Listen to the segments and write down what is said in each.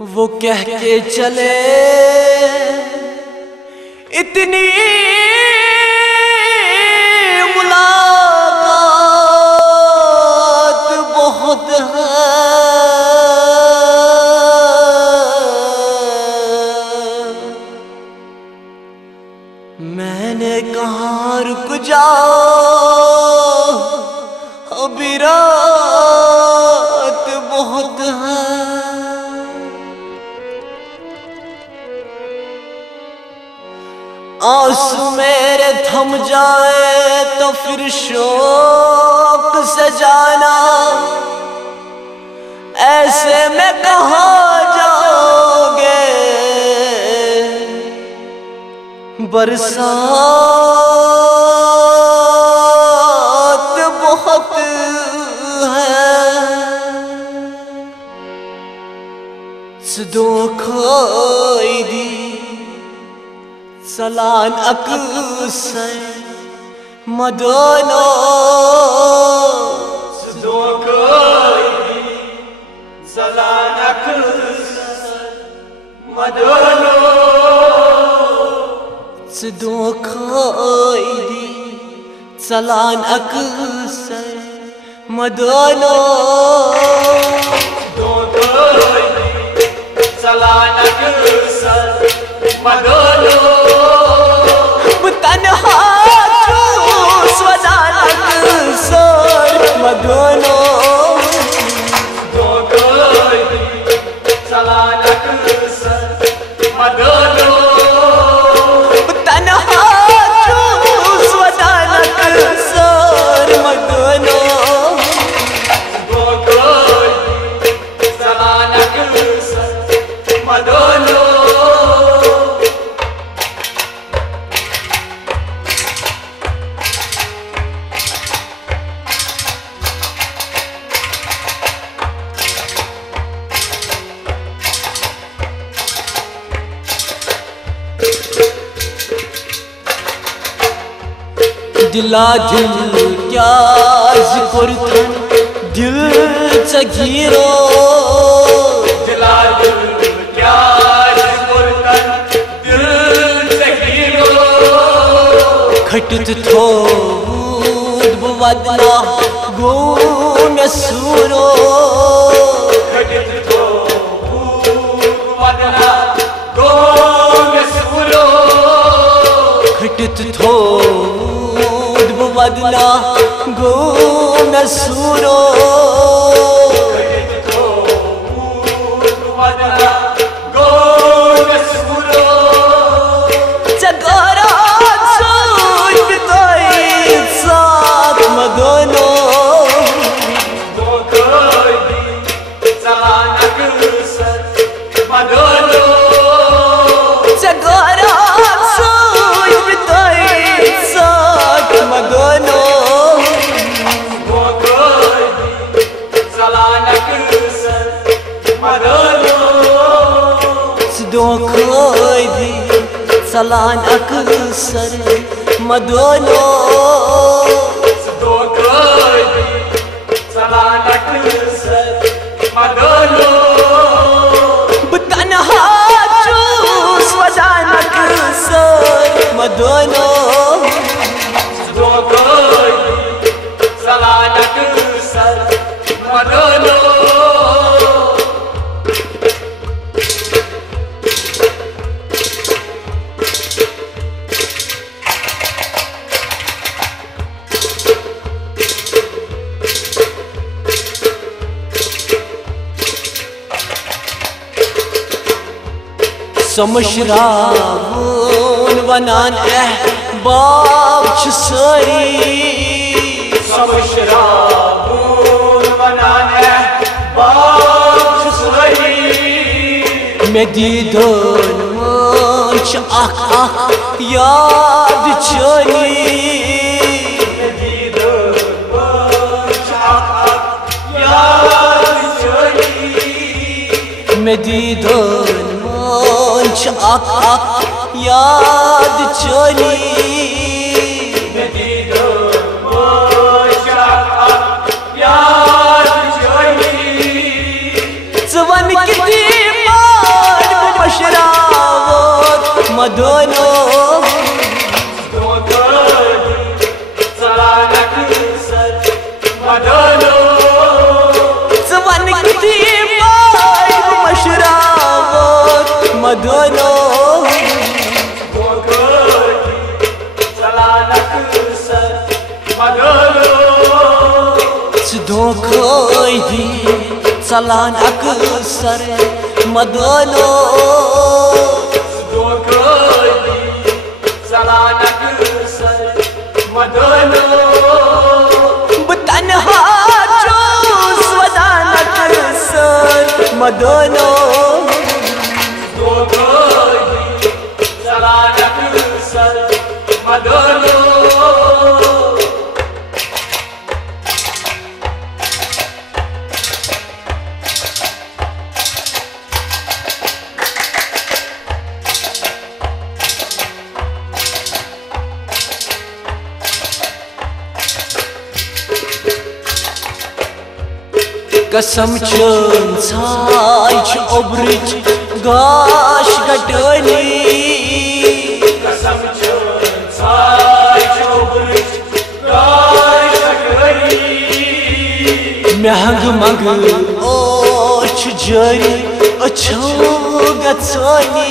वो कह के चले इतनी मुलाकात बहुत है, मैंने कहा रुक जाओ अभी रात बहुत है। आंसू मेरे थम जाए तो फिर शौक से जाना, ऐसे में कहाँ जाओगे, बरसात बहुत है। सदो खोई दी सलान अक्सर मदोनो, सदो खोई दी सलान अक्सर मदोनो, सदो खोई दी सलान अक्सर मदोनो, सदो खोई दी सलान अक्सर मदोनो, तन्हा स्वदान अक्सर मदोनो, सदो खोई दी सलान अक्सर मदोनो, तन्हा स्वदान अक्सर मदोनो, सदो खोई दी सलान अक्सर मदोनो। दिला दिल क्या जिक्र थन दिल सगीरो, दिला दिल क्या जिक्र थन दिल सगीरो, खटत थोद बवदना गो में सूरो, खटत थोद बवदना गो में सूरो, खटत थोद बवदना गो में सूरो, खटत थोद बवदना गो में सूरो, चगोरा सोच कोई साथ मदोनो, सदो खोई दी सलान अक्सर मदोनो, चगोरा सोच कोई साथ मदोनो, सदो खोई दी सलान अक्सर मदोनो, सदो खोई दी सलान अक्सर मदोनो, सदो खोई दी सलान अक्सर मदोनो, तन्हा स्वदान अक्सर मदोनो, सदो खोई दी सलान अक्सर मदोनो। समशरावन वनान बाब छसरी, समशरावन वनान बाब छसरी, में दीदन मंच आख याद चली, दीदन मंच याद चली, में दीदन मंच आख याद चली, दीदन मंच याद चली, जवन किती मदनो धोखी चलान अक्सर मदनो तन्हा चूस वदान अक्सर मदनो कसम चन छाय ओब्रिच गाश गटनी कसम चन छाय ओब्रिच गाश गटनी महंग मंग ओछ जरी अच्छो गछनी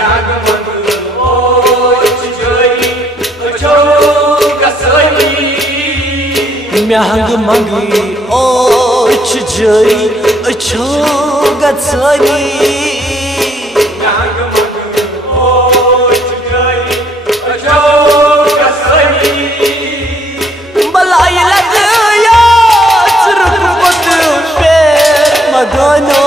महंग मंग ओछ जरी अच्छो गछनी महंग मंग ओछ जरी अच्छो गछनी महंग मंग ओछ जरी अच्छो गछनी बलाई लग या रुकबत पे मदनो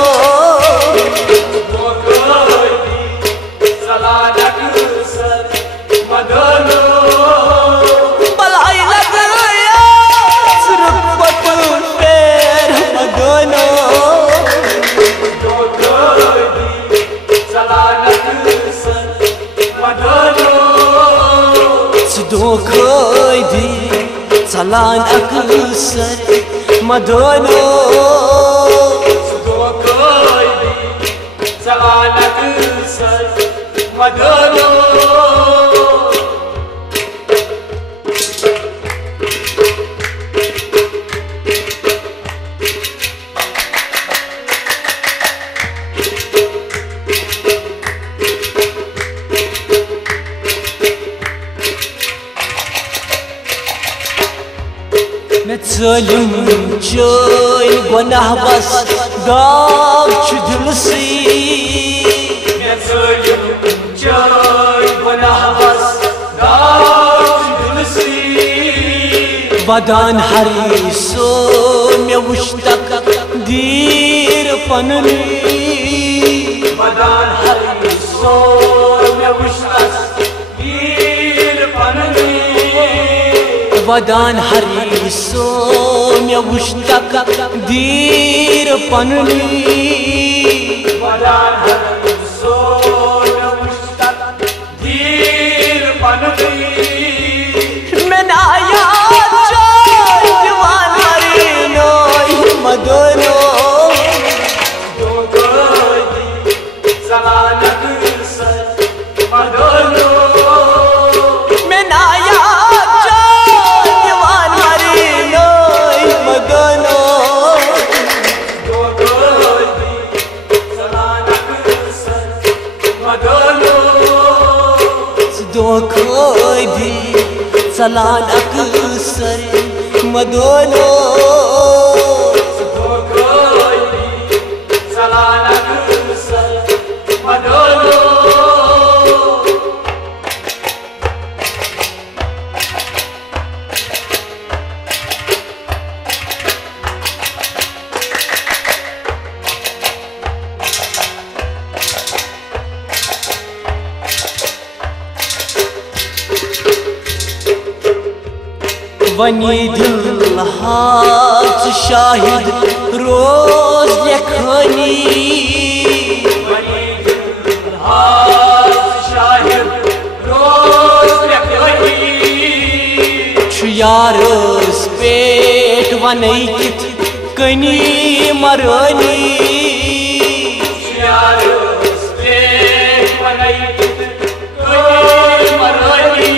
धोखी चलान अक्सर मदनो चलान अक्सर मदनो ज़लिम चोय गुनाह बस गाव दिलसी ज़लिम चोय गुनाह बस गाव दिलसी वदान हरी सो मे मुश्तक दीर पननी वदान हरी सो मे मुश्तक दीर पननी वदान हरी सो मे मुश्तक दीर पननी वदान हरी सो मे मुश्तक दीर पननी मैं नाया दीवान हरी नोय मदनो धोखी चलान अक्सर मदनो चलान अक्सर मदनो वनी दिल हाथ शाहिद रोज लेखनी वनी दिल हाथ शाहिद रोज लेखनी यारस पेट वनैत कनी मरनी यारस पेट वनैत कनी मरनी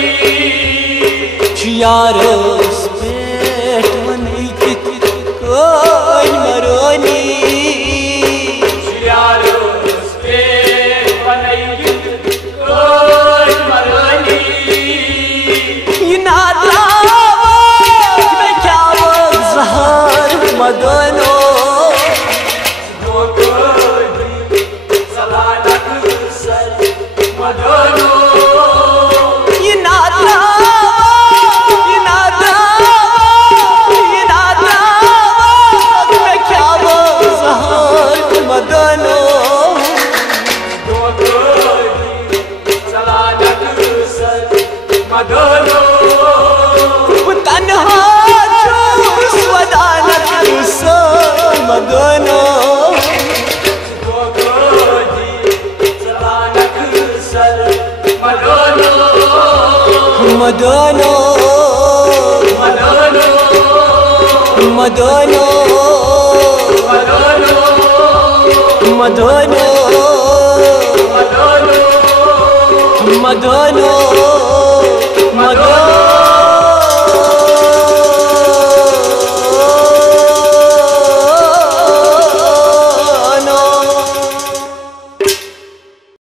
यारस पेट वनैत कनी मरनी यारस पेट मदनो मदनो मदनो मदनो मदनो मदनो मदनो मदनो